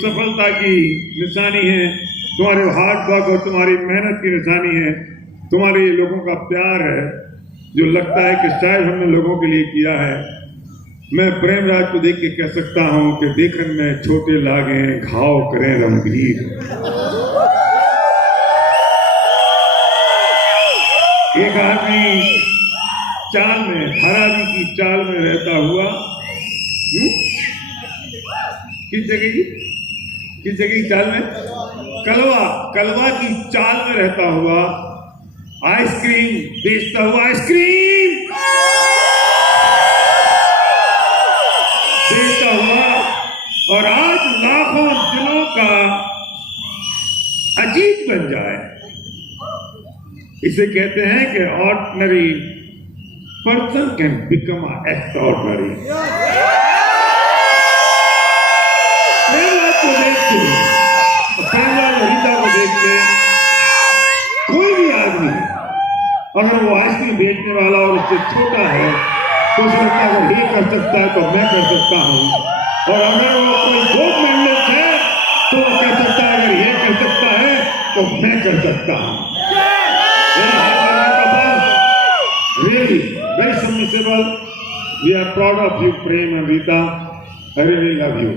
सफलता की निशानी है, तुम्हारे हार्ड वर्क और तुम्हारी मेहनत की निशानी है, तुम्हारे लोगों का प्यार है जो लगता है कि शायद हमने लोगों के लिए किया है। मैं प्रेमराज को देख के कह सकता हूं कि देखन में छोटे लागे घाव करें गंभीर। एक आदमी चाल में, हरावी की चाल में रहता हुआ, किस जगह की चाल में? कलवा की चाल में रहता हुआ आइसक्रीम बेचता हुआ, आइसक्रीम बेचता हुआ, और आज लाखों दिलों का अजीत बन जाए। इसे कहते हैं कि ordinary person can become extraordinary. Premraj को देख के कोई भी आदमी अगर वो आइसक्रीम बेचने वाला और उससे छोटा है तो उसे लगता है अगर ये कर सकता है तो मैं कर सकता हूं। और अगर वो कोई गोल्ड मेडलिस्ट है तो वो कह सकता है, अगर ये कर सकता है तो मैं कर सकता हूं। Really, very submissible. We are proud of you, Prem and Rita. I really love you.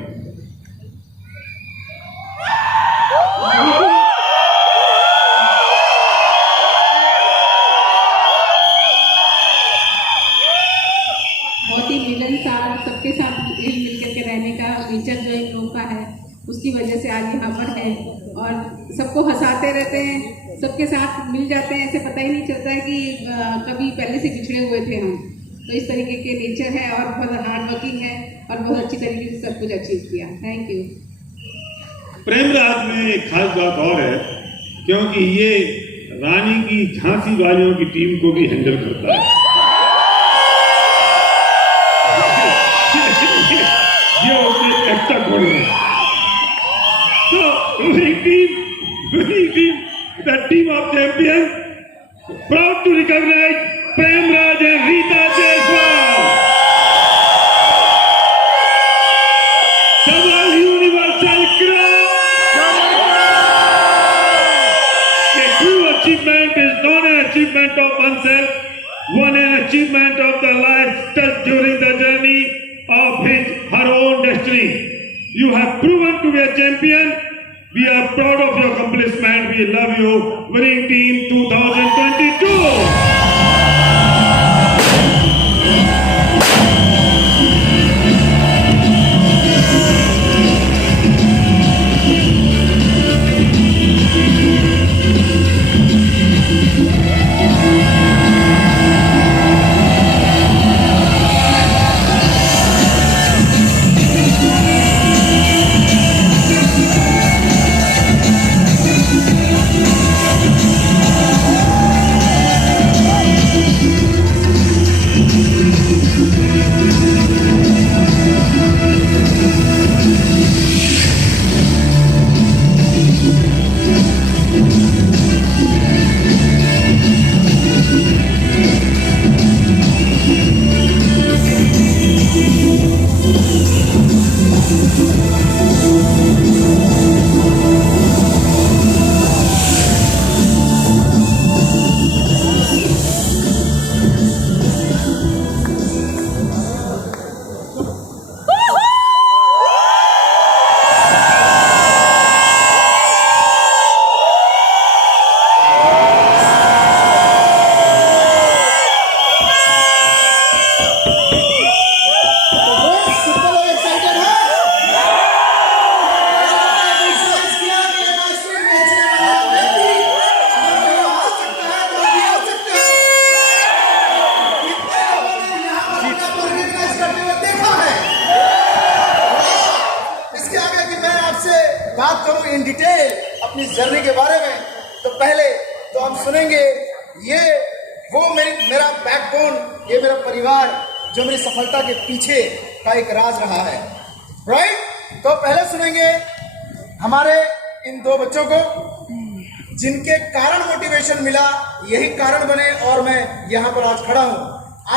बहुत ही मिलनसार, सबके साथ मिल करके रहने का नेचर जो इन लोगों का है, उसकी वजह से आज यहाँ पर है और सबको हंसाते रहते हैं, सबके साथ मिल जाते हैं। ऐसे पता ही नहीं चलता है कि कभी पहले से पिछड़े हुए थे हम। तो इस तरीके के नेचर है और बहुत हार्ड वर्किंग है और बहुत अच्छी तरीके से सब कुछ अचीव किया। Thank you. प्रेमराज में एक खास बात और है, क्योंकि ये रानी की झांसी वालियों की टीम को भी हैंडल करता है। ये उसके एक्स्ट्रा कोड है। So, winning team, the team of champions, proud to recognize Premraj and Rita Jaiswal. Double universal crown. A true achievement is not an achievement of oneself, one an achievement of the life touched during the journey of her own destiny. You have proven to be a champion. We are proud of your accomplishment. We love you. Winning team 2022. बात करूं in detail अपनी journey के बारे में, तो पहले तो हम सुनेंगे ये वो मेरा बैकबोन, ये मेरा परिवार जो मेरी सफलता के पीछे का एक राज रहा है, राइट। तो पहले सुनेंगे हमारे इन दो बच्चों को जिनके कारण मोटिवेशन मिला, यही कारण बने और मैं यहाँ पर आज खड़ा हूँ।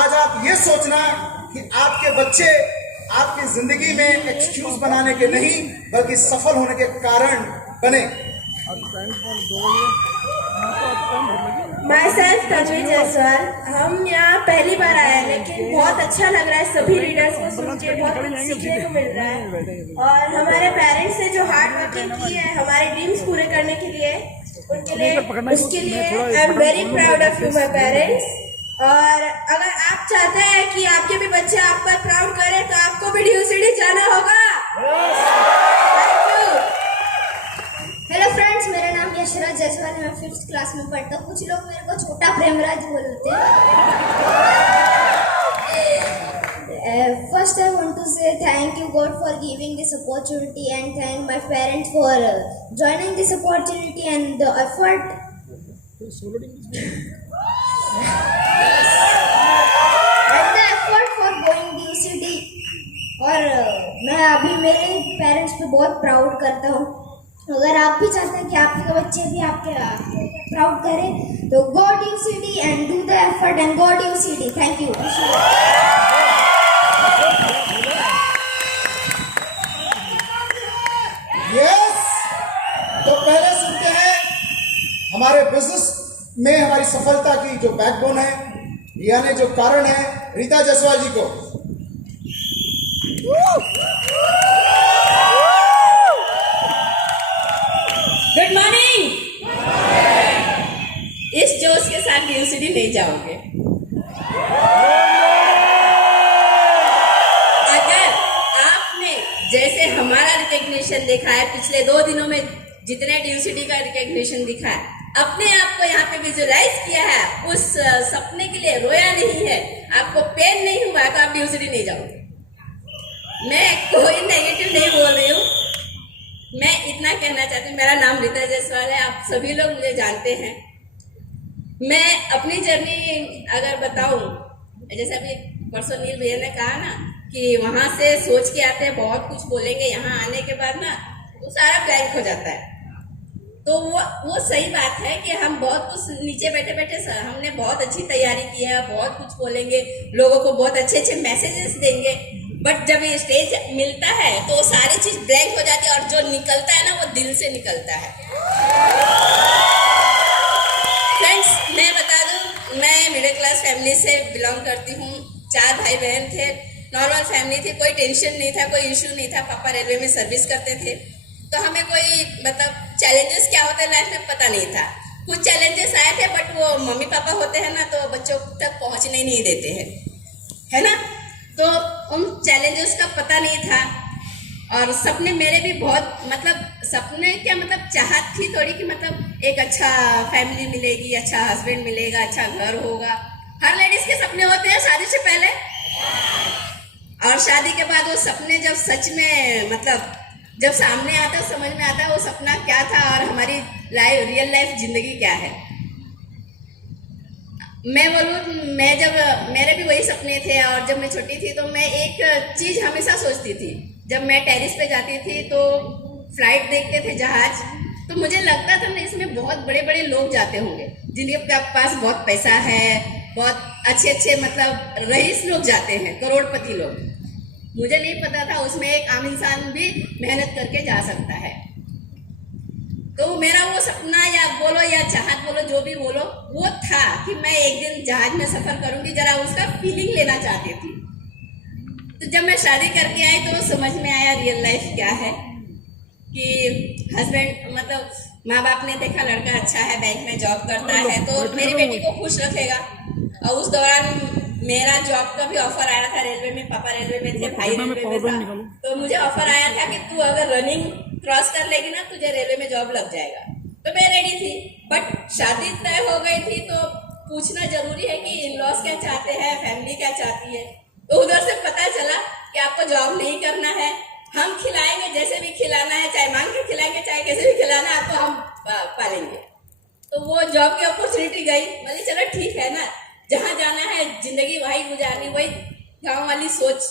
आज आप ये सोचना कि आपके बच्चे आपकी जिंदगी में एक्सक्यूज बनाने के नहीं बल्कि सफल होने के कारण बने। My self Tanvi Jaiswal. हम यहाँ पहली बार आए हैं, लेकिन बहुत अच्छा लग रहा है। सभी रीडर्स को सुन के बहुत कुछ सीखने को मिल रहा है और हमारे पेरेंट्स ने जो हार्ड वर्किंग की है हमारे ड्रीम्स पूरे करने के लिए, उनके लिए उसके लिए I am very proud of you my parents. और अगर आप चाहते हैं कि आपके भी बच्चे आप पर प्राउड करें तो आपको भी ड्यूसिटी जाना होगा। Thank you. हेलो फ्रेंड्स, मेरा नाम यशराज जायसवाल है, मैं 5th क्लास में पढ़ता हूँ। कुछ लोग मेरे को छोटा प्रेमराज बोलते हैं। First I want to say thank you God for giving this opportunity and thank my parents for joining this opportunity and the effort. और मैं अभी मेरे पेरेंट्स पे बहुत प्राउड करता हूँ। अगर आप भी चाहते हैं कि आपके बच्चे भी आपके प्राउड करें तो गो ड्यूसिटी and do the effort and go ड्यूसिटी। Thank you. हमारे बिजनेस में हमारी सफलता की जो बैकबोन है, यानी जो कारण है, रीता जायसवाल जी को। Good morning. इस जोश के साथ यूनिवर्सिटी नहीं जाओगे। अगर आपने जैसे हमारा रिकग्निशन देखा है पिछले 2 दिनों में, जितने यूनिवर्सिटी का रिकग्निशन दिखा है, अपने आप को यहाँ पे विजुअलाइज किया है, उस सपने के लिए रोया नहीं है, आपको पेन नहीं हुआ तो आप यूनिवर्सिटी नहीं जाओगे। मैं कोई नेगेटिव नहीं बोल रही हूँ, मैं इतना कहना चाहती हूँ। मेरा नाम रीता जायसवाल है, आप सभी लोग मुझे जानते हैं। मैं अपनी जर्नी अगर बताऊं, जैसे अभी परसों नील भैया ने कहा ना कि वहां से सोच के आते हैं, बहुत कुछ बोलेंगे, यहाँ आने के बाद ना वो सारा ब्लैंक हो जाता है। तो वो सही बात है कि हम बहुत कुछ नीचे बैठे बैठे हमने बहुत अच्छी तैयारी की है, बहुत कुछ बोलेंगे, लोगों को बहुत अच्छे अच्छे मैसेजेस देंगे, बट जब ये स्टेज मिलता है तो सारी चीज ब्लैंक हो जाती है और जो निकलता है ना वो दिल से निकलता है। फ्रेंड्स, मैं बता दूं, मैं मिडिल क्लास फैमिली से बिलोंग करती हूँ। 4 भाई बहन थे, नॉर्मल फैमिली थी, कोई टेंशन नहीं था, कोई इशू नहीं था। पापा रेलवे में सर्विस करते थे, तो हमें कोई मतलब चैलेंजेस क्या होते हैं लाइफ में पता नहीं था। कुछ चैलेंजेस आए थे, बट वो मम्मी पापा होते हैं ना, तो बच्चों तक पहुँचने नहीं देते हैं, है ना। तो उन चैलेंजेस का पता नहीं था। और सपने मेरे भी बहुत, मतलब सपने क्या, मतलब चाहत थी थोड़ी कि मतलब एक अच्छा फैमिली मिलेगी, अच्छा हस्बैंड मिलेगा, अच्छा घर होगा। हर लेडीज के सपने होते हैं शादी से पहले, और शादी के बाद वो सपने जब सच में मतलब जब सामने आता, समझ में आता वो सपना क्या था और हमारी लाइफ, रियल लाइफ जिंदगी क्या है। मैं बोलूँ, मैं जब, मेरे भी वही सपने थे, और जब मैं छोटी थी तो मैं एक चीज हमेशा सोचती थी। जब मैं टेरिस पे जाती थी तो फ्लाइट देखते थे, जहाज, तो मुझे लगता था ना इसमें बहुत बड़े बड़े लोग जाते होंगे, जिनके पास बहुत पैसा है, बहुत अच्छे अच्छे मतलब रईस लोग जाते हैं, करोड़पति लोग। मुझे नहीं पता था उसमें एक आम इंसान भी मेहनत करके जा सकता है। तो मेरा वो सपना या बोलो या चाहत बोलो, जो भी बोलो, वो था कि मैं एक दिन जहाज में सफर करूंगी, जरा उसका फीलिंग लेना चाहती थी। तो जब मैं शादी करके आई तो समझ में आया रियल लाइफ क्या है, कि हस्बैंड मतलब माँ बाप ने देखा लड़का अच्छा है, बैंक में जॉब करता है, तो मेरी बेटी को खुश रखेगा। और उस दौरान मेरा जॉब का भी ऑफर आया था रेलवे में, पापा रेलवे में थे, भाई रेलवे में था, तो मुझे ऑफर आया था कि तू अगर रनिंग क्रॉस कर लेगी ना, तुझे रेलवे में जॉब लग जाएगा। तो मैं रेडी थी, बट शादी तय हो गई थी, तो पूछना जरूरी है कि इन लॉज क्या चाहते हैं, फैमिली क्या चाहती है। तो उधर से पता चला कि आपको जॉब नहीं करना है, हम खिलाएंगे, जैसे भी खिलाना है, चाहे मांग के खिलाएंगे, चाहे कैसे भी खिलाना है, आपको हम पालेंगे। तो वो जॉब की अपॉर्चुनिटी गई, बोली चलो ठीक है ना, जहाँ जाना है जिंदगी वही गुजारनी, वही गांव वाली सोच।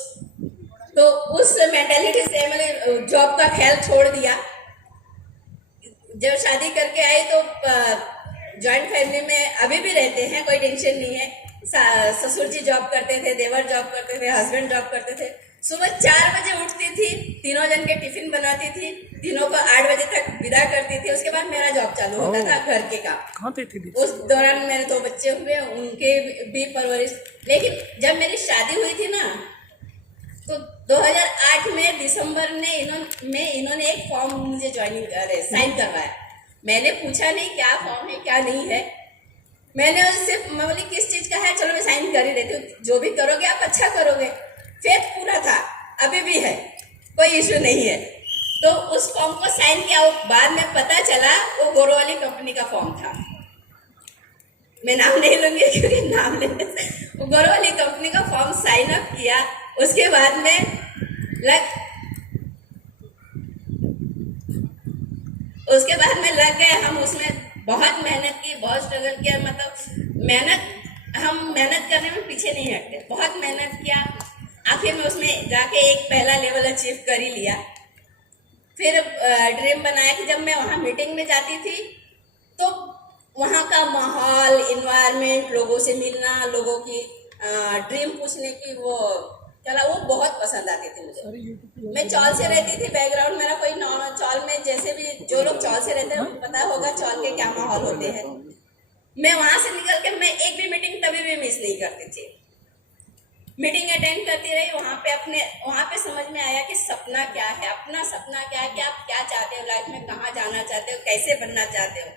तो उस मेंटेलिटी से मैंने जॉब का ख्याल छोड़ दिया। जब शादी करके आई तो जॉइंट फैमिली में अभी भी रहते हैं, कोई टेंशन नहीं है। ससुर जी जॉब करते थे, देवर जॉब करते थे, हस्बैंड जॉब करते थे। सुबह 4 बजे उठती थी, तीनों जन के टिफिन बनाती थी, तीनों को 8 बजे तक विदा करती थी। उसके बाद मेरा जॉब चालू होता था घर के काम। उस दौरान मेरे 2 बच्चे हुए, उनके भी परवरिश। लेकिन जब मेरी शादी हुई थी ना, तो 2008 में दिसंबर में इन्होंने एक फॉर्म मुझे साइन करवाया। मैंने पूछा नहीं क्या फॉर्म है क्या नहीं है, मैंने उससे, मैं बोली किस चीज का है, चलो मैं साइन कर ही देती हूँ, जो भी करोगे आप अच्छा करोगे। फेथ पूरा था, अभी भी है, कोई इशू नहीं है। तो उस फॉर्म को साइन किया, बाद में पता चला वो गोरवाली कंपनी का फॉर्म था। मैं नाम नहीं लूंगी क्योंकि नाम लेने से, वो गोरवाली कंपनी का फॉर्म साइन अप किया। उसके बाद में लग गए हम उसमें। बहुत मेहनत की, बहुत स्ट्रगल किया, मतलब हम मेहनत करने में पीछे नहीं हटते, बहुत मेहनत किया। आखिर में उसमें जाके एक पहला लेवल अचीव कर ही लिया। फिर ड्रीम बनाया कि जब मैं वहाँ मीटिंग में जाती थी तो वहाँ का माहौल, इन्वायरमेंट, लोगों से मिलना, लोगों की ड्रीम पूछने की वो बहुत पसंद आती थी मुझे। मैं चौल से रहती थी, बैकग्राउंड मेरा कोई चौल में जैसे भी जो लोग चौल से रहते हैं उनको पता होगा चौल के क्या माहौल होते हैं। मैं वहां से निकल के मैं एक भी मीटिंग कभी भी मिस नहीं करती थी, मीटिंग अटेंड करती रही। वहां पे समझ में आया कि सपना क्या है, अपना सपना क्या है, कि आप क्या चाहते हो लाइफ में, कहाँ जाना चाहते हो, कैसे बनना चाहते हो।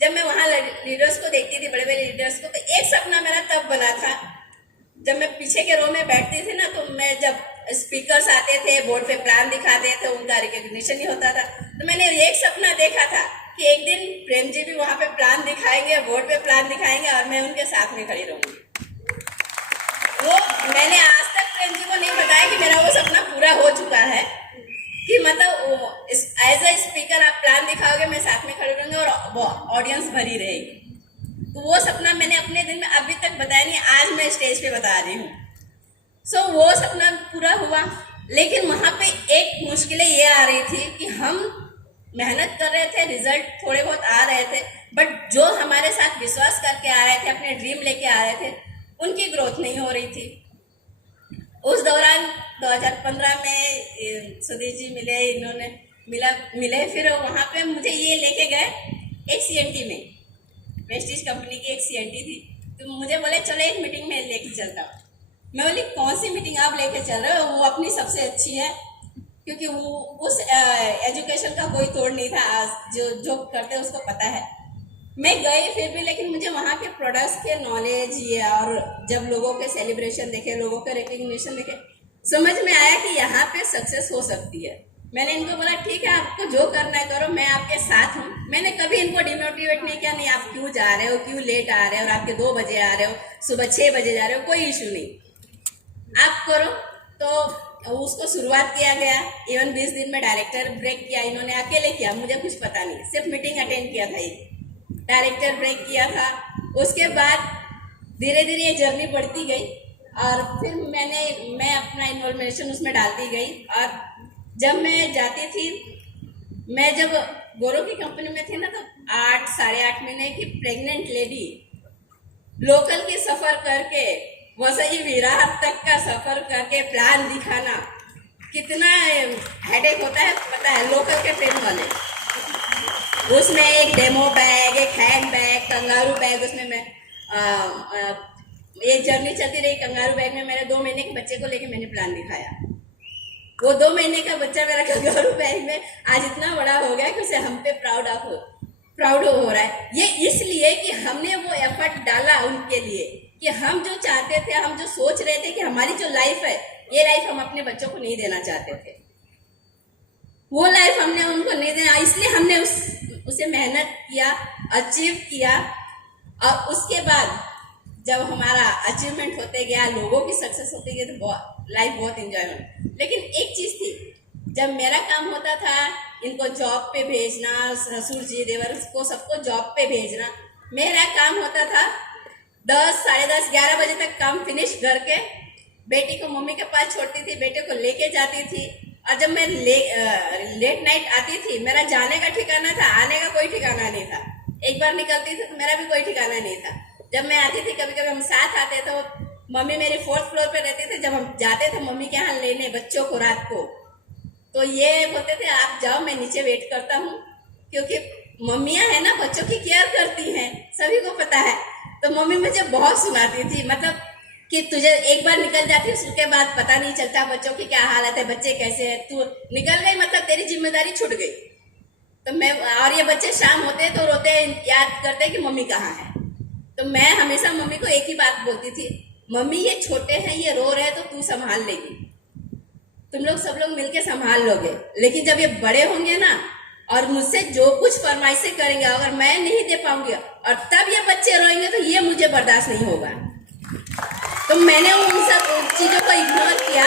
जब मैं वहाँ लीडर्स को देखती थी, बड़े बड़े लीडर्स को, तो एक सपना मेरा तब बना था जब मैं पीछे के रो में बैठती थी ना, तो मैं जब स्पीकर्स आते थे बोर्ड पे प्लान दिखाते थे, उनका रिकग्निशन ही होता था, तो मैंने एक सपना देखा था कि एक दिन प्रेम जी भी वहां पे प्लान दिखाएंगे, बोर्ड पे प्लान दिखाएंगे और मैं उनके साथ में खड़ी रहूंगी। वो मैंने आज तक प्रेम जी को नहीं बताया कि मेरा वो सपना पूरा हो चुका है, कि मतलब एज ए स्पीकर आप प्लान दिखाओगे, मैं साथ में खड़े रहूंगी और ऑडियंस भरी रहेगी। तो वो सपना मैंने अपने दिन में अभी तक बताया नहीं, आज मैं स्टेज पे बता रही हूँ। सो वो सपना पूरा हुआ, लेकिन वहां पे एक मुश्किलें ये आ रही थी कि हम मेहनत कर रहे थे, रिजल्ट थोड़े बहुत आ रहे थे, बट जो हमारे साथ विश्वास करके आ रहे थे, अपने ड्रीम लेके आ रहे थे, उनकी ग्रोथ नहीं हो रही थी। उस दौरान 2015 में सुधीर जी मिले, इन्होंने मिले, फिर वहाँ पे मुझे ये लेके गए एक CNT में, प्रेस्टीज कंपनी की एक CNT थी, तो मुझे बोले चलो एक मीटिंग में लेके चलता हूँ। मैं बोली कौन सी मीटिंग आप लेके चल रहे हो, वो अपनी सबसे अच्छी है, क्योंकि वो उस एजुकेशन का कोई तोड़ नहीं था, जो करते उसको पता है। मैं गई फिर भी, लेकिन मुझे वहाँ के प्रोडक्ट्स के नॉलेज ये, और जब लोगों के सेलिब्रेशन देखे, लोगों के रिकग्निशन देखे, समझ में आया कि यहाँ पे सक्सेस हो सकती है। मैंने इनको बोला ठीक है, आपको जो करना है करो, मैं आपके साथ हूँ। मैंने कभी इनको डिमोटिवेट नहीं किया, नहीं आप क्यों जा रहे हो, क्यों लेट आ रहे हो, और आपके 2 बजे आ रहे हो, सुबह 6 बजे जा रहे हो, कोई इशू नहीं, आप करो। तो उसको शुरुआत किया गया, इवन 20 दिन में डायरेक्टर ब्रेक किया, इन्होंने अकेले किया, मुझे कुछ पता नहीं, सिर्फ मीटिंग अटेंड किया था, डायरेक्टर ब्रेक किया था। उसके बाद धीरे धीरे ये जर्नी बढ़ती गई, और फिर मैं अपना इन्फॉर्मेशन उसमें डालती गई। और जब मैं जाती थी, मैं जब गौरव की कंपनी में थी ना, तो 8 साढ़े 8 महीने की प्रेग्नेंट लेडी लोकल की सफर करके वसई विरार तक का सफर करके प्लान दिखाना कितना हेडेक होता है पता है लोकल के ट्रेन वाले। उसमें एक डेमो बैग, एक हैंड बैग, कंगारू बैग, उसमें मैं एक जर्नी चलती रही। कंगारू बैग में मेरे 2 महीने के बच्चे को लेके मैंने प्लान दिखाया। वो 2 महीने का बच्चा मेरा कंगारू बैग में आज इतना बड़ा हो गया कि उसे हम पे प्राउड हो रहा है। ये इसलिए कि हमने वो एफर्ट डाला उनके लिए, कि हम जो चाहते थे, हम जो सोच रहे थे कि हमारी जो लाइफ है, ये लाइफ हम अपने बच्चों को नहीं देना चाहते थे, वो लाइफ हमने उनको नहीं देना, इसलिए हमने उसे मेहनत किया, अचीव किया। और उसके बाद जब हमारा अचीवमेंट होते गया, लोगों की सक्सेस होती गई, तो लाइफ बहुत एंजॉयमेंट। लेकिन एक चीज थी, जब मेरा काम होता था इनको जॉब पे भेजना, ससुर जी देवर को सबको जॉब पे भेजना, मेरा काम होता था 10, साढ़े 10, 11 बजे तक काम फिनिश करके बेटी को मम्मी के पास छोड़ती थी, बेटे को लेके जाती थी। और जब मैं लेट नाइट आती थी, मेरा जाने का ठिकाना था, आने का कोई ठिकाना नहीं था। एक बार निकलती थी तो मेरा भी कोई ठिकाना नहीं था। जब मैं आती थी, कभी कभी हम साथ आते तो मम्मी मेरी 4th फ्लोर पे रहते थे, जब हम जाते थे मम्मी के यहाँ लेने बच्चों को रात को, तो ये बोलते थे आप जाओ, मैं नीचे वेट करता हूँ, क्योंकि मम्मियाँ है ना बच्चों की केयर करती हैं, सभी को पता है। तो मम्मी मुझे बहुत सुनाती थी, मतलब कि तुझे एक बार निकल जाती, उसके बाद पता नहीं चलता बच्चों की क्या हालत है, बच्चे कैसे हैं, तू निकल गई मतलब तेरी जिम्मेदारी छूट गई। तो मैं, और ये बच्चे शाम होते तो रोते, याद करते कि मम्मी कहाँ है। तो मैं हमेशा मम्मी को एक ही बात बोलती थी, मम्मी ये छोटे हैं, ये रो रहे हैं, तो तू संभाल लेगी, तुम लोग सब लोग मिलके संभाल लोगे। लेकिन जब ये बड़े होंगे ना, और मुझसे जो कुछ फरमाइशें करेंगे, अगर मैं नहीं दे पाऊंगी और तब ये बच्चे रोएंगे, तो ये मुझे बर्दाश्त नहीं होगा। तो मैंने उन सब चीज़ों को इग्नोर किया,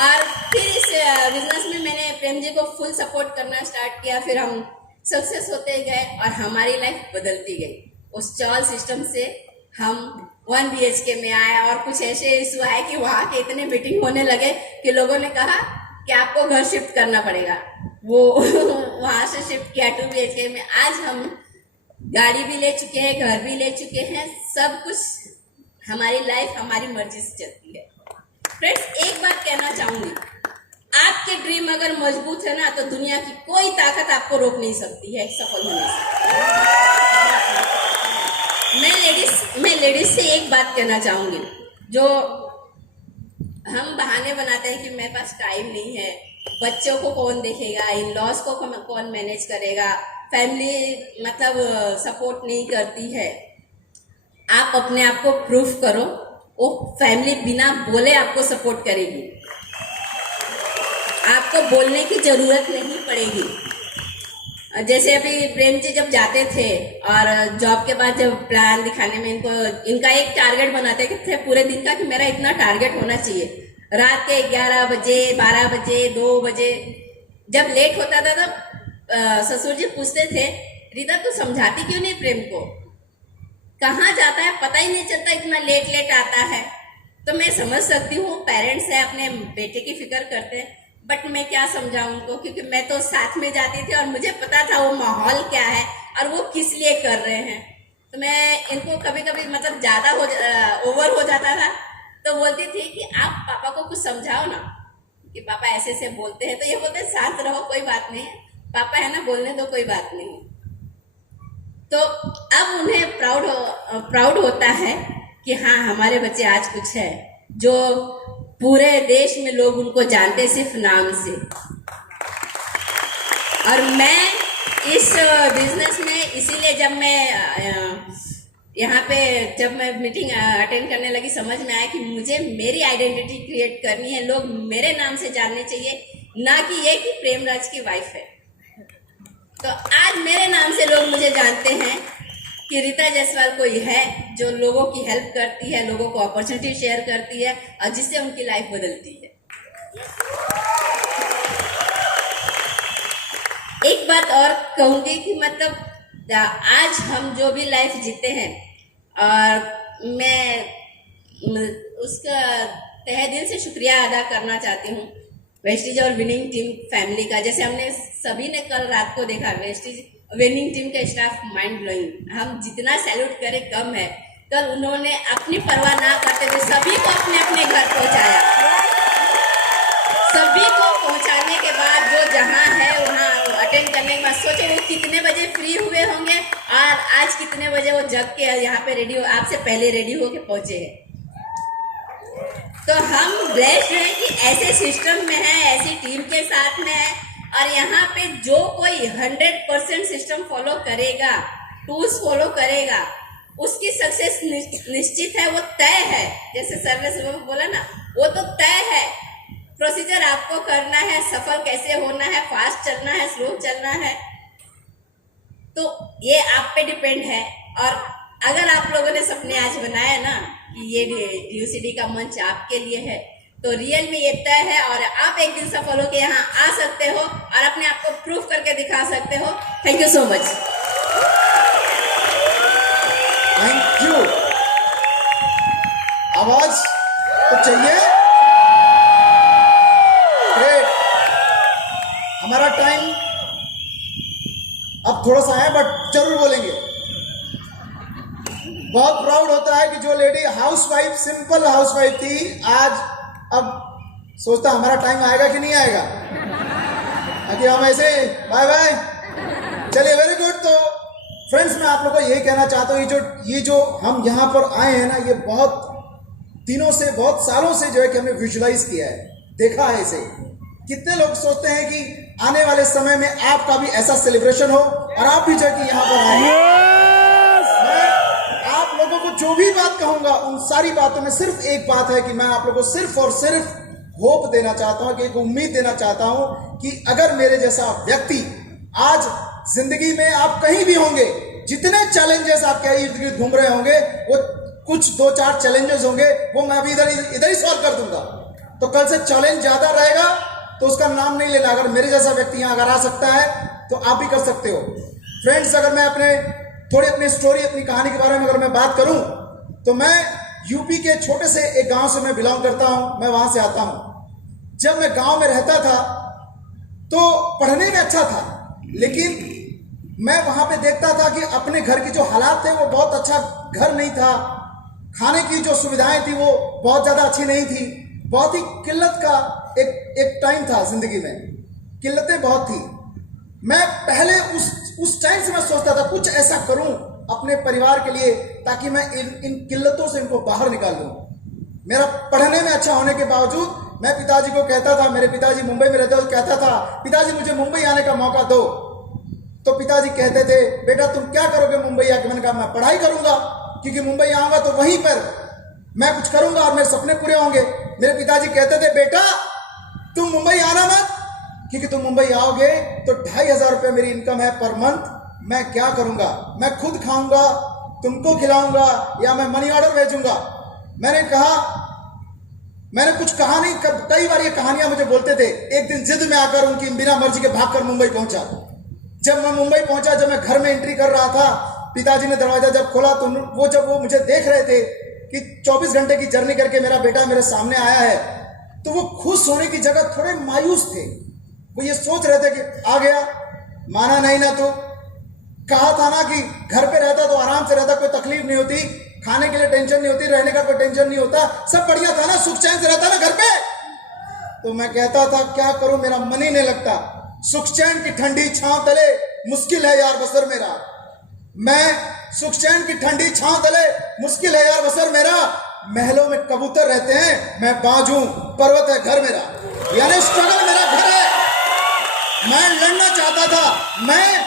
और फिर इस बिजनेस में मैंने प्रेम जी को फुल सपोर्ट करना स्टार्ट किया। फिर हम सक्सेस होते गए और हमारी लाइफ बदलती गई। उस चॉल सिस्टम से हम 1 BHK में आए, और कुछ ऐसे इशू आए कि वहाँ के इतने मीटिंग होने लगे कि लोगों ने कहा कि आपको घर शिफ्ट करना पड़ेगा। वो वहाँ से शिफ्ट किया 2 BHK में। आज हम गाड़ी भी ले चुके हैं, घर भी ले चुके हैं, सब कुछ हमारी लाइफ हमारी मर्जी से चलती है। फ्रेंड्स, एक बात कहना चाहूंगी, आपके ड्रीम अगर मजबूत है ना, तो दुनिया की कोई ताकत आपको रोक नहीं सकती है सफल होने से। मैं लेडीज से एक बात कहना चाहूंगी, जो हम बहाने बनाते हैं कि मेरे पास टाइम नहीं है, बच्चों को कौन देखेगा, इन लॉज को कौन मैनेज करेगा, फैमिली मतलब सपोर्ट नहीं करती है। आप अपने आप को प्रूफ करो, वो फैमिली बिना बोले आपको सपोर्ट करेगी, आपको बोलने की जरूरत नहीं पड़ेगी। जैसे अभी प्रेम जी जब जाते थे और जॉब के बाद जब प्लान दिखाने में इनका एक टारगेट बनाते थे पूरे दिन का कि मेरा इतना टारगेट होना चाहिए। रात के 11 बजे 12 बजे 2 बजे जब लेट होता था तब ससुर जी पूछते थे, रीता तू समझाती क्यों नहीं प्रेम को, कहाँ जाता है पता ही नहीं चलता, इतना लेट आता है। तो मैं समझ सकती हूँ, पेरेंट्स है अपने बेटे की फिक्र करते हैं, बट मैं क्या समझाऊं उनको, क्योंकि मैं तो साथ में जाती थी और मुझे पता था वो माहौल क्या है और वो किस लिए कर रहे हैं। तो मैं इनको कभी कभी मतलब ज्यादा ओवर हो जाता था तो बोलती थी कि आप पापा को कुछ समझाओ ना, कि पापा ऐसे ऐसे बोलते हैं। तो ये बोलते शांत रहो, कोई बात नहीं है, पापा है ना, बोलने दो, कोई बात नहीं। तो अब उन्हें प्राउड होता है कि हाँ हमारे बच्चे आज कुछ है, जो पूरे देश में लोग उनको जानते सिर्फ नाम से। और मैं इस बिजनेस में इसीलिए जब मैं यहाँ पे जब मैं मीटिंग अटेंड करने लगी, समझ में आया कि मुझे मेरी आइडेंटिटी क्रिएट करनी है, लोग मेरे नाम से जानने चाहिए, ना कि ये कि प्रेमराज की वाइफ है। तो आज मेरे नाम से लोग मुझे जानते हैं कि रीता जायसवाल कोई है जो लोगों की हेल्प करती है, लोगों को अपॉर्चुनिटी शेयर करती है और जिससे उनकी लाइफ बदलती है। एक बात और कहूंगी कि मतलब आज हम जो भी लाइफ जीते हैं, और मैं उसका तहे दिल से शुक्रिया अदा करना चाहती हूँ वेस्टीज और विनिंग टीम फैमिली का। जैसे हमने सभी ने कल रात को देखा, वेस्टीज विनिंग टीम का स्टाफ माइंड ब्लोइंग, हम जितना सैल्यूट करें कम है। कल उन्होंने अपनी परवाह ना करते हुए सभी को अपने अपने घर पहुंचाया। सभी को पहुंचाने के बाद जो जहां है वहां अटेंड करने के बाद सोचो वो कितने बजे फ्री हुए होंगे और आज कितने बजे वो जग के यहाँ पे रेडी हो, आपसे पहले रेडी होके पहुंचे हैं। तो हम ब्लेस्ड हैं कि ऐसे सिस्टम में है, ऐसी टीम के साथ में है, और यहाँ पे जो कोई 100% सिस्टम फॉलो करेगा, टूल्स फॉलो करेगा, उसकी सक्सेस निश्चित है, वो तय है। जैसे सर ने सुबह बोला ना, वो तो तय है। प्रोसीजर आपको करना है, सफल कैसे होना है, फास्ट चलना है, स्लो चलना है, तो ये आप पे डिपेंड है। और अगर आप लोगों ने सपने आज बनाया ना कि ये यूसीडी का मंच आपके लिए है, तो रियल में ये तय है और आप एक दिन सफल होकर यहाँ आ सकते हो और अपने आप को प्रूफ करके दिखा सकते हो। Thank you so much. Thank you. आवाज तो चाहिए। ग्रेट। हमारा टाइम अब थोड़ा सा है, बट जरूर बोलेंगे। बहुत प्राउड होता है कि जो लेडी हाउसवाइफ, सिंपल हाउसवाइफ थी, आज अब सोचता हमारा टाइम आएगा कि नहीं आएगा, कि हम ऐसे बाय बाय चलिए। Very good. तो फ्रेंड्स, मैं आप लोगों को यही कहना चाहता हूँ, ये जो हम यहाँ पर आए हैं ना, ये बहुत दिनों से, बहुत सालों से जो है कि हमने विजुलाइज किया है, देखा है इसे। कितने लोग सोचते हैं कि आने वाले समय में आपका भी ऐसा सेलिब्रेशन हो और आप भी जो है कि यहाँ पर आए। मैं आप लोगों को जो भी बात कहूंगा, उन सारी बातों में सिर्फ एक बात है कि मैं आप लोगों को सिर्फ और सिर्फ होप देना चाहता हूं, कि एक उम्मीद देना चाहता हूं कि अगर मेरे जैसा व्यक्ति आज जिंदगी में, आप कहीं भी होंगे, जितने चैलेंजेस आपके इर्द गिर्द घूम रहे होंगे, वो कुछ 2-4 चैलेंजेस होंगे, वो मैं अभी इधर ही सॉल्व कर दूंगा। तो कल से चैलेंज ज्यादा रहेगा तो उसका नाम नहीं लेना। अगर मेरे जैसा व्यक्ति यहाँ अगर आ सकता है तो आप भी कर सकते हो। फ्रेंड्स, अगर मैं अपनी स्टोरी, अपनी कहानी के बारे में अगर मैं बात करूं, तो मैं यूपी के छोटे से एक गांव से मैं बिलोंग करता हूं, मैं वहां से आता हूं। जब मैं गांव में रहता था तो पढ़ने में अच्छा था, लेकिन मैं वहां पे देखता था कि अपने घर की जो हालात थे वो बहुत अच्छा घर नहीं था, खाने की जो सुविधाएं थी वो बहुत ज्यादा अच्छी नहीं थी, बहुत ही किल्लत का एक टाइम था जिंदगी में, किल्लतें बहुत थी। मैं पहले उस टाइम से मैं सोचता था कुछ ऐसा करूं अपने परिवार के लिए ताकि मैं इन किल्लतों से इनको बाहर निकाल दूं। मेरा पढ़ने में अच्छा होने के बावजूद मैं पिताजी को कहता था, मेरे पिताजी मुंबई में रहते हुए कहता था, पिताजी मुझे मुंबई आने का मौका दो। तो पिताजी कहते थे, बेटा तुम क्या करोगे मुंबई आके? मैंने कहा मैं पढ़ाई करूंगा, क्योंकि मुंबई आऊंगा तो वहीं पर मैं कुछ करूंगा और मेरे सपने पूरे होंगे। मेरे पिताजी कहते थे, बेटा तुम मुंबई आना मत, क्योंकि तुम मुंबई आओगे तो 2,500 रुपये मेरी इनकम है पर मंथ। मैं क्या करूंगा? मैं खुद खाऊंगा, तुमको खिलाऊंगा, या मैं मनी ऑर्डर भेजूंगा। मैंने कहा, मैंने कुछ कहा नहीं। कई बार ये कहानियां मुझे बोलते थे। एक दिन जिद में आकर उनकी बिना मर्जी के भागकर मुंबई पहुंचा। जब मैं मुंबई पहुंचा, जब मैं घर में एंट्री कर रहा था, पिताजी ने दरवाजा जब खोला तो वो मुझे देख रहे थे कि 24 घंटे की जर्नी करके मेरा बेटा मेरे सामने आया है, तो वो खुश होने की जगह थोड़े मायूस थे। वो ये सोच रहे थे कि आ गया, माना नहीं ना, तो कहा था ना कि घर पे रहता तो आराम से रहता, कोई तकलीफ नहीं होती, खाने के लिए टेंशन नहीं होती, रहने का कोई टेंशन नहीं होता, सब बढ़िया था ना, सुख चैन से रहता ना घर पे। तो मैं कहता था क्या करूं, मेरा मन ही नहीं लगता। सुख चैन की ठंडी छांव तले मुश्किल है यार बसर मेरा। मैं सुख चैन की ठंडी छांव तले मुश्किल है यार बसर मेरा। महलों में कबूतर रहते हैं, मैं बाजू पर्वत है घर मेरा। यानी स्ट्रगल मेरा घर है। मैं लड़ना चाहता था, मैं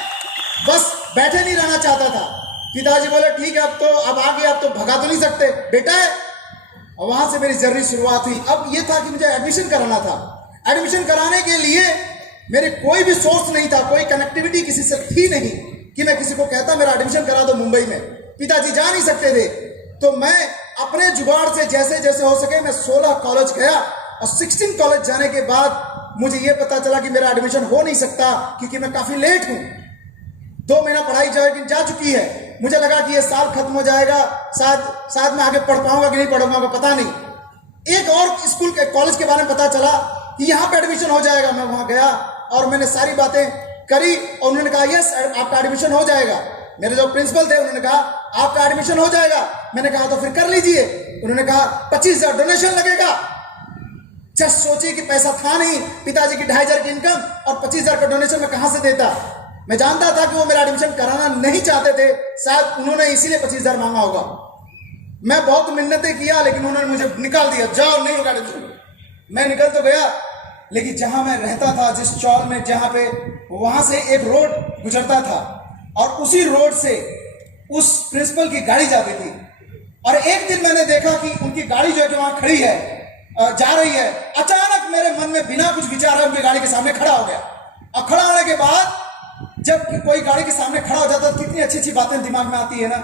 बस बैठे नहीं रहना चाहता था। पिताजी बोले ठीक है, अब आ गया, अब तो भगा तो नहीं सकते बेटा है। और वहां से मेरी जर्नी शुरुआत हुई। अब ये था कि मुझे एडमिशन कराना था। एडमिशन कराने के लिए मेरे कोई भी सोर्स नहीं था, कोई कनेक्टिविटी किसी से थी नहीं कि मैं किसी को कहता मेरा एडमिशन करा दो मुंबई में। पिताजी जा नहीं सकते थे। तो मैं अपने जुगाड़ से जैसे जैसे हो सके मैं 16 कॉलेज गया, और 16 कॉलेज जाने के बाद मुझे यह पता चला कि मेरा एडमिशन हो नहीं सकता, क्योंकि मैं काफी लेट हूं। 2 महीना पढ़ाई जा चुकी है। मुझे लगा कि ये साल खत्म हो जाएगा, शायद मैं आगे पढ़ पाऊंगा कि नहीं पढ़ पाऊंगा, पता नहीं। एक और स्कूल के कॉलेज के बारे में पता चला कि यहाँ पे एडमिशन हो जाएगा। मैं वहां गया और मैंने सारी बातें करी, और उन्होंने कहा यस आपका एडमिशन हो जाएगा। मेरे जो प्रिंसिपल थे उन्होंने कहा आपका एडमिशन हो जाएगा। मैंने कहा तो फिर कर लीजिए। उन्होंने कहा 25,000 डोनेशन लगेगा। जस्ट सोचिए कि पैसा था नहीं, पिताजी की 2,500 की इनकम और 25,000 का डोनेशन मैं कहां से देता। मैं जानता था कि वो मेरा एडमिशन कराना नहीं चाहते थे, शायद उन्होंने इसीलिए 25,000 मांगा होगा। मैं बहुत मिन्नतें किया, लेकिन उन्होंने मुझे निकाल दिया, जाओ नहीं होगा एडमिशन। मैं निकल तो गया, लेकिन जहां मैं रहता था, जिस चौल में जहां पे, वहां से एक रोड गुजरता था, और उसी रोड से उस प्रिंसिपल की गाड़ी जाती थी। और एक दिन मैंने देखा कि उनकी गाड़ी जो है कि वहां खड़ी है, जा रही है। अचानक मेरे मन में बिना कुछ विचार उनकी गाड़ी के सामने खड़ा हो गया। और खड़ा होने के बाद जब कोई गाड़ी के सामने खड़ा हो जाता है तो कितनी अच्छी अच्छी बातें दिमाग में आती है ना।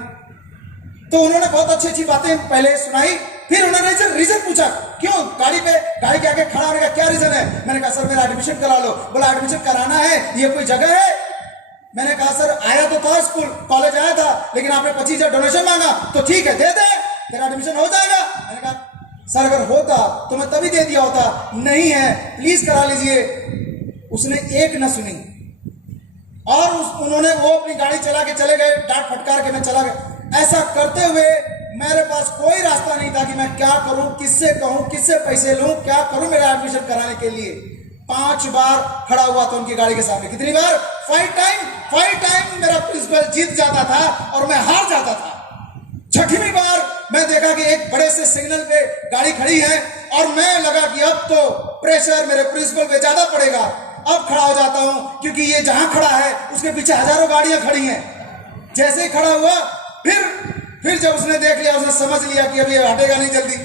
तो उन्होंने बहुत अच्छी अच्छी बातें पहले सुनाई, फिर उन्होंने रीजन पूछा क्यों गाड़ी के आगे खड़ा होने का क्या रीजन है। मैंने कहा सर मेरा एडमिशन करा लो। बोला एडमिशन कराना है, ये कोई जगह है? मैंने कहा सर आया तो था, स्कूल कॉलेज आया था, लेकिन आपने 25,000 डोनेशन मांगा, तो ठीक है दे दे, तेरा एडमिशन हो जाएगा। मैंने कहा सर अगर होता तो मैं तभी दे दिया होता, नहीं है प्लीज करा लीजिए। उसने एक न सुनी, और उन्होंने वो अपनी गाड़ी चला के चले गए, डांट फटकार के मैं चला गया। ऐसा करते हुए मेरे पास कोई रास्ता नहीं था कि मैं क्या करूं, किससे कहूं, किससे पैसे लूं, क्या करूं मेरा एडमिशन कराने के लिए। 5 बार खड़ा हुआ था उनकी गाड़ी के सामने। कितनी बार? 5 टाइम मेरा प्रिंसिपल जीत जाता था और मैं हार जाता था। 6वीं बार मैं देखा कि एक बड़े से सिग्नल पे गाड़ी खड़ी है, और मैं लगा कि अब तो प्रेशर मेरे प्रिंसिपल पे ज्यादा पड़ेगा। अब खड़ा हो जाता हूं, क्योंकि ये जहां खड़ा है उसके पीछे हजारों गाड़ियां खड़ी हैं। जैसे ही खड़ा हुआ, फिर जब उसने देख लिया, उसने समझ लिया कि अब ये हटेगा नहीं जल्दी,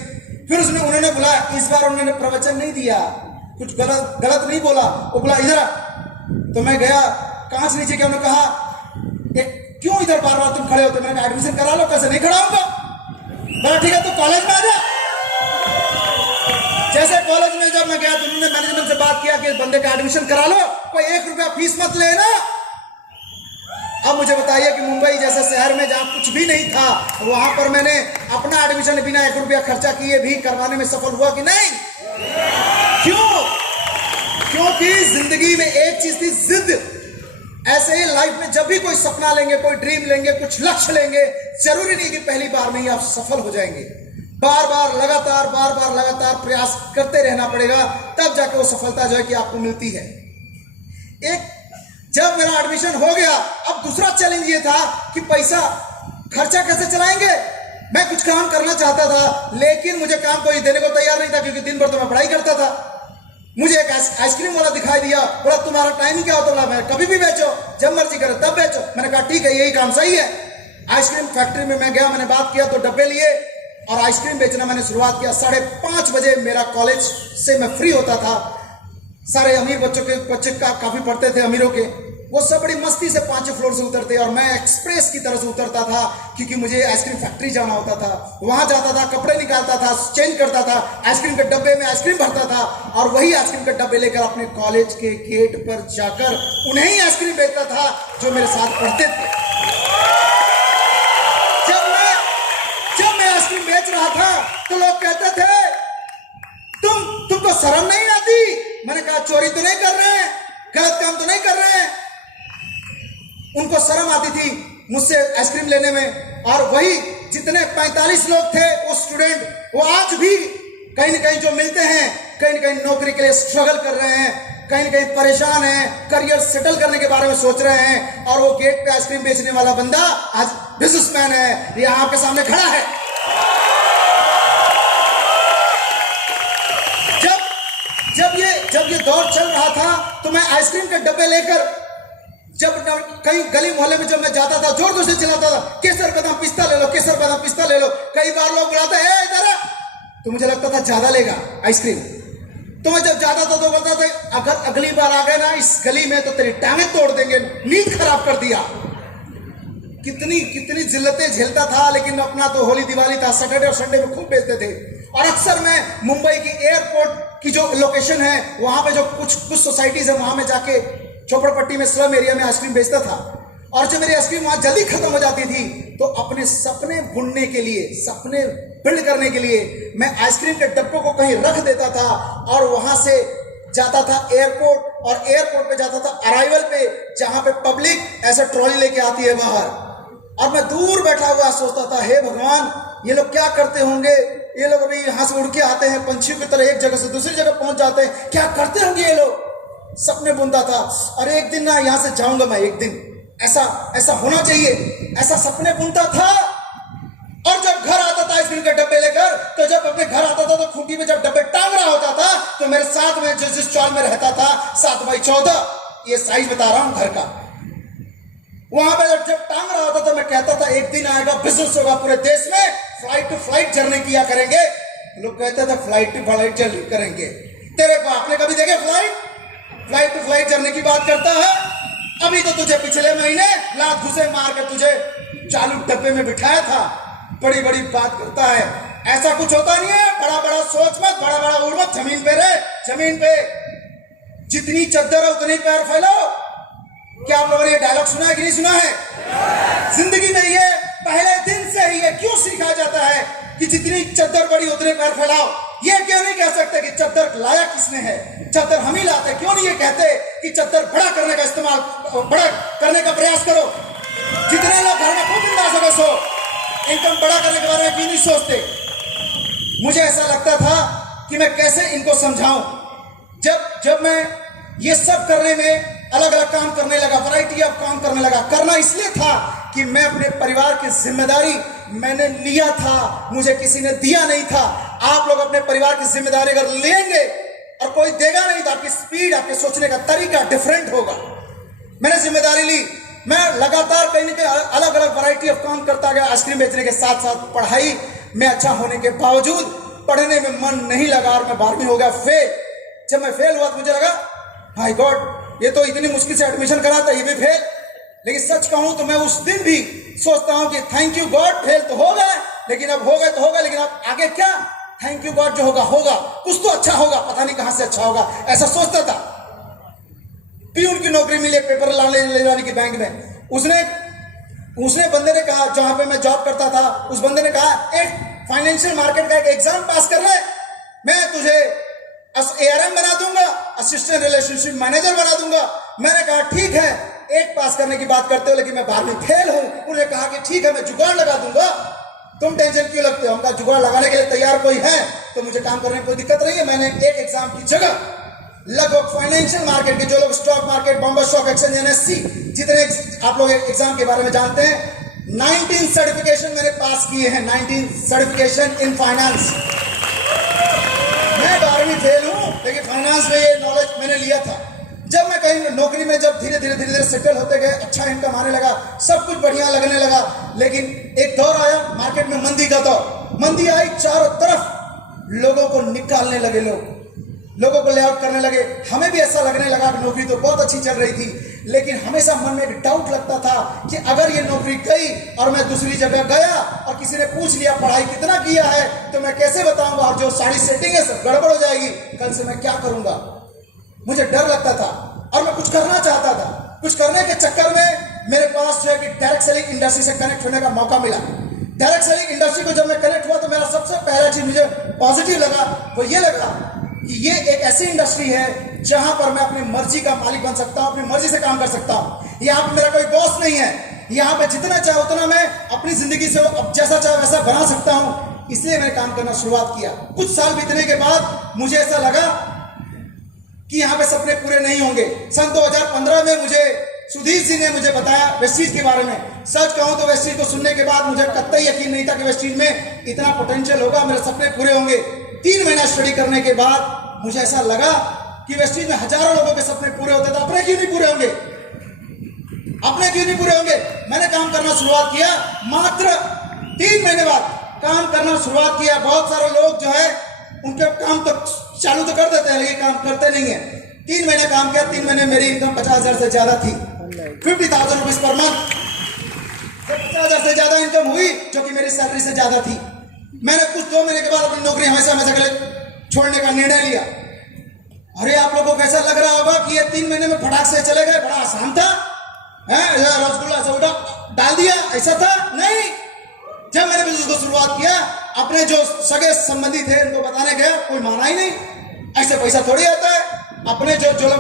फिर उन्होंने बुलाया। इस बार उन्होंने प्रवचन नहीं दिया, कुछ गलत नहीं बोला, वो बोला इधर आ। तो मैं गया, कांच नीचे के, उन्होंने कहा क्यों इधर बार बार तुम खड़े होते? मैंने कहा एडमिशन करा लो। कैसे नहीं खड़ा होगा? बोला ठीक है तो कॉलेज में आ जा। जैसे कॉलेज में जब मैं गया तो उन्होंने मैनेजमेंट से बात किया कि बंदे का एडमिशन करा लो, कोई 1 रुपया फीस मत लेना। अब मुझे बताइए कि मुंबई जैसे शहर में जहां कुछ भी नहीं था, वहां पर मैंने अपना एडमिशन बिना 1 रुपया खर्चा किए भी करवाने में सफल हुआ कि नहीं? क्यों? क्योंकि जिंदगी में एक चीज थी, जिद। ऐसे ही लाइफ में जब भी कोई सपना लेंगे, कोई ड्रीम लेंगे, कुछ लक्ष्य लेंगे, जरूरी नहीं कि पहली बार में ही आप सफल हो जाएंगे। बार बार लगातार प्रयास करते रहना पड़ेगा, तब जाके वो सफलता जो है कि आपको मिलती है। एक जब मेरा एडमिशन हो गया, अब दूसरा चैलेंज ये था कि पैसा खर्चा कैसे चलाएंगे। मैं कुछ काम करना चाहता था, लेकिन मुझे काम कोई देने को तैयार नहीं था, क्योंकि दिन भर तो मैं पढ़ाई करता था। मुझे एक आइसक्रीम वाला दिखाई दिया, बोला तुम्हारा टाइम ही क्या होता है, मैं कभी भी बेचो, जब मर्जी करो तब बेचो। मैंने कहा ठीक है, यही काम सही है। आइसक्रीम फैक्ट्री में मैं गया, मैंने बात किया तो डब्बे लिए और आइसक्रीम बेचना मैंने शुरुआत किया। 5:30 बजे मेरा कॉलेज से मैं फ्री होता था। सारे अमीर बच्चे काफी पढ़ते थे, अमीरों के, वो सब बड़ी मस्ती से 5 फ्लोर से उतरते और मैं एक्सप्रेस की तरह से उतरता था, क्योंकि मुझे आइसक्रीम फैक्ट्री जाना होता था। वहां जाता था, कपड़े निकालता था, चेंज करता था, आइसक्रीम के डब्बे में आइसक्रीम भरता था और वही आइसक्रीम के डब्बे लेकर अपने कॉलेज के गेट पर जाकर उन्हें ही आइसक्रीम बेचता था जो मेरे साथ पढ़ते थे। जब मैं आइसक्रीम बेच रहा था तो लोग कहते थे तुमको शर्म नहीं आती। मैंने कहा चोरी तो नहीं कर रहे हैं, गलत काम तो नहीं कर रहे हैं। उनको शर्म आती थी मुझसे आइसक्रीम लेने में। और वही जितने 45 लोग थे वो स्टूडेंट, वो आज भी कहीं ना कहीं जो मिलते हैं, कहीं ना कहीं नौकरी के लिए स्ट्रगल कर रहे हैं, कहीं ना कहीं परेशान हैं, करियर सेटल करने के बारे में सोच रहे हैं। और वो गेट पे आइसक्रीम बेचने वाला बंदा आज बिजनेसमैन है, ये आपके सामने खड़ा है। जब ये दौर चल रहा था तो मैं आइसक्रीम के डब्बे लेकर जब कहीं गली मोहल्ले में जब मैं जाता था, जोर जोर से चिल्लाता था, केसर बादाम पिस्ता ले लो, केसर बादाम पिस्ता ले लो। कई बार लोग बुलाते हैं इधर, तो मुझे लगता था ज्यादा लेगा आइसक्रीम। तो मैं जब जाता था तो बोलता था अगर अगली बार आ गए ना इस गली में तो तेरी टांगें तोड़ देंगे, नींद खराब कर दिया। कितनी जिल्लतें झेलता था, लेकिन अपना तो होली दिवाली था, सैटरडे और संडे में खूब बेचते थे। और अक्सर मैं मुंबई की एयरपोर्ट की जो लोकेशन है वहां पे जो कुछ सोसाइटीज है वहां में जाके चोपड़पट्टी में स्लम एरिया में आइसक्रीम बेचता था। और जब मेरी आइसक्रीम वहां जल्दी खत्म हो जाती थी तो अपने सपने बुनने के लिए, सपने बिल्ड करने के लिए मैं आइसक्रीम के डब्बों को कहीं रख देता था और वहां से जाता था एयरपोर्ट, और एयरपोर्ट पे जाता था अराइवल पे, जहां पे पब्लिक ऐसे ट्रॉली लेके आती है बाहर। और मैं दूर बैठा हुआ सोचता था, हे भगवान ये लोग क्या करते होंगे, ये लोग अभी यहाँ से उड़ के आते हैं पंछियों की तरह, एक जगह से दूसरी जगह पहुंच जाते हैं, क्या करते होंगे ये लोग। सपने बुनता था, और एक दिन ना यहाँ से जाऊंगा मैं, एक दिन ऐसा होना चाहिए, ऐसा सपने बुनता था। और जब घर आता था आइसक्रीम के डब्बे लेकर, तो जब अपने घर आता था तो खूंटी में जब डब्बे टांग रहा होता था तो मेरे साथ में जिस चौल में रहता था 7x14, ये साइज बता रहा हूं घर का, वहां पे जब टांग रहा होता था मैं कहता था एक दिन आएगा बिजनेस होगा पूरे देश में, फ्लाइट टू फ्लाइट जर्नी किया करेंगे। लोग कहते थे फ्लाइट टू फ्लाइट जर्नी करेंगे, तेरे बाप ने कभी देखे फ्लाइट टू फ्लाइट जर्नी की बात करता है। अभी तो तुझे पिछले महीने लात घुसे मार के तुझे चालू डब्बे में बिठाया था, बड़ी बड़ी बात करता है। ऐसा कुछ होता नहीं है, बड़ा बड़ा सोच मत, बड़ा बड़ा उड़ मत, जमीन पे रहे, जमीन पे जितनी चद्दर है उतनी पैर फैलाओ। क्या आप लोगों ने ये डायलॉग सुना है कि नहीं सुना है? जिंदगी में ये पहले दिन से ही ये क्यों सिखाया जाता है कि जितनी चद्दर बड़ी उतने पैर फैलाओ। ये क्यों नहीं कह सकते कि चद्दर लाया किसने है, चद्दर हम ही लाते। क्यों नहीं ये कहते कि चद्दर बड़ा करने का इस्तेमाल, बड़ा करने का प्रयास करो। जितने लोग घर में खूब बिंदास हो बसो, इनकम बड़ा करने के बारे में क्यों नहीं सोचते। मुझे ऐसा लगता था कि मैं कैसे इनको समझाऊं। जब मैं ये सब करने में अलग अलग काम करने लगा, वैरायटी ऑफ काम करने लगा, करना इसलिए था कि मैं अपने परिवार की जिम्मेदारी मैंने लिया था, मुझे किसी ने दिया नहीं था। आप लोग अपने परिवार की जिम्मेदारी अगर लेंगे और कोई देगा नहीं तो आपकी स्पीड, आपके सोचने का तरीका डिफरेंट होगा। मैंने जिम्मेदारी ली, मैं लगातार कहीं ना कहीं अलग अलग वैरायटी ऑफ काम करता गया। आइसक्रीम बेचने के साथ साथ पढ़ाई में अच्छा होने के बावजूद पढ़ने में मन नहीं लगा और मैं 12वीं हो गया फेल। जब मैं फेल हुआ तो मुझे लगा माय गॉड, ये तो इतनी मुश्किल से एडमिशन करा था, ये भी फेल। लेकिन सच कहूं तो मैं उस दिन भी सोचता हूं कि थैंक यू गॉड, फेल तो हो गए, लेकिन अब हो गए तो होगा, लेकिन अब आगे क्या, थैंक यू गॉड, जो होगा होगा, कुछ तो अच्छा होगा, पता नहीं कहां से अच्छा होगा, ऐसा सोचता था। पीयून की नौकरी मिली पेपर ले जाने की बैंक में। उसने बंदे ने कहा, जहां पे मैं जॉब करता था, उस बंदे ने कहा एक फाइनेंशियल मार्केट का एक एग्जाम पास कर ले, मैं तुझे ARM बना दूंगा, असिस्टेंट रिलेशनशिप मैनेजर बना दूंगा। मैंने कहा ठीक है, एक पास करने की बात करते हो, लेकिन मैं 12वीं फेल हूं। उन्होंने कहा कि ठीक है, मैं जुगाड़ लगा दूंगा, तुम टेंशन क्यों लगते हो, हमका जुगाड़ लगाने के लिए तैयार कोई है तो मुझे काम करने में कोई दिक्कत नहीं है। मैंने एक एग्जाम की जगह लगभग फाइनेंशियल मार्केट के जो लोग stock market, Bombay stock exchange, NSE जितने आप लोग एग्जाम के बारे में जानते हैं, 19 सर्टिफिकेशन मैंने पास किए हैं। 19 सर्टिफिकेशन इन फाइनेंस। मैं 12वीं फेल हूं, लेकिन फाइनेंस में ये नॉलेज मैंने लिया था। जब मैं कहीं नौकरी में जब धीरे धीरे सेटल होते गए, अच्छा इनकम आने लगा, सब कुछ बढ़िया लगने लगा, लेकिन एक दौर आया मार्केट में, मंदी का दौर। मंदी आई, चारों तरफ लोगों को निकालने लगे, लोगों को लेआउट करने लगे। हमें भी ऐसा लगने लगा कि नौकरी तो बहुत अच्छी चल रही थी, लेकिन हमेशा मन में एक डाउट लगता था कि अगर ये नौकरी गई और मैं दूसरी जगह गया और किसी ने पूछ लिया पढ़ाई कितना किया है, तो मैं कैसे बताऊंगा, और जो सारी सेटिंग है सब गड़बड़ हो जाएगी, कल से मैं क्या करूंगा। मुझे डर लगता था और मैं कुछ करना चाहता था। कुछ करने के चक्कर में मेरे पास जो है कि डायरेक्ट सेलिंग इंडस्ट्री से कनेक्ट होने का मौका मिला। डायरेक्ट सेलिंग इंडस्ट्री को जब मैं कनेक्ट हुआ तो मेरा सबसे पहला चीज मुझे पॉजिटिव लगा, वो ये लगा कि ये एक ऐसी इंडस्ट्री है जहां पर मैं अपनी मर्जी का मालिक बन सकता हूं, अपनी मर्जी से काम कर सकता हूं। यहाँ पे मेरा कोई बॉस नहीं है, यहाँ पे जितना चाहे उतना मैं अपनी जिंदगी से अब जैसा चाहे वैसा बना सकता हूं। इसलिए मैंने काम करना शुरुआत किया। कुछ साल बीतने के बाद मुझे ऐसा लगा कि यहाँ पे सपने पूरे नहीं होंगे। सन 2015 में मुझे सुधीर सिंह ने मुझे बताया वेस्टीज के बारे में। सच कहूं तो वेस्टीज को सुनने के बाद मुझे कतई यकीन नहीं था कि वेस्टीज में इतना पोटेंशियल होगा, मेरे सपने पूरे होंगे। 3 महीना स्टडी करने के बाद मुझे ऐसा लगा कि वेस्टीज में हजारों लोगों के सपने पूरे होते थे, अपने क्यों नहीं पूरे होंगे, अपने क्यों नहीं पूरे होंगे। मैंने काम करना शुरुआत किया, मात्र 3 महीने बाद काम करना शुरुआत किया। बहुत सारे लोग जो है उनके काम तो चालू तो कर देते हैं, लेकिन काम करते नहीं है। 3 महीने काम किया, 3 महीने मेरी इनकम 50,000 से ज्यादा थी, 50,000 रुपीज पर मंथ। 50,000 से ज्यादा इनकम हुई, जो कि मेरी सैलरी से ज्यादा थी। मैंने कुछ 2 महीने के बाद अपनी नौकरी हमेशा के लिए छोड़ने का निर्णय लिया। अरे आप लोगों को कैसा लग रहा होगा कि ये 3 महीने में फटाक से चले गए, बड़ा आसान था, रसगुल्ला सौदा डाल दिया, ऐसा था नहीं। जब मैंने बिजनेस को शुरुआत किया, अपने जो सगे संबंधी थे उनको बताने गया, कोई माना ही नहीं। ऐसे पैसा थोड़ी आता है। अपने जो लोग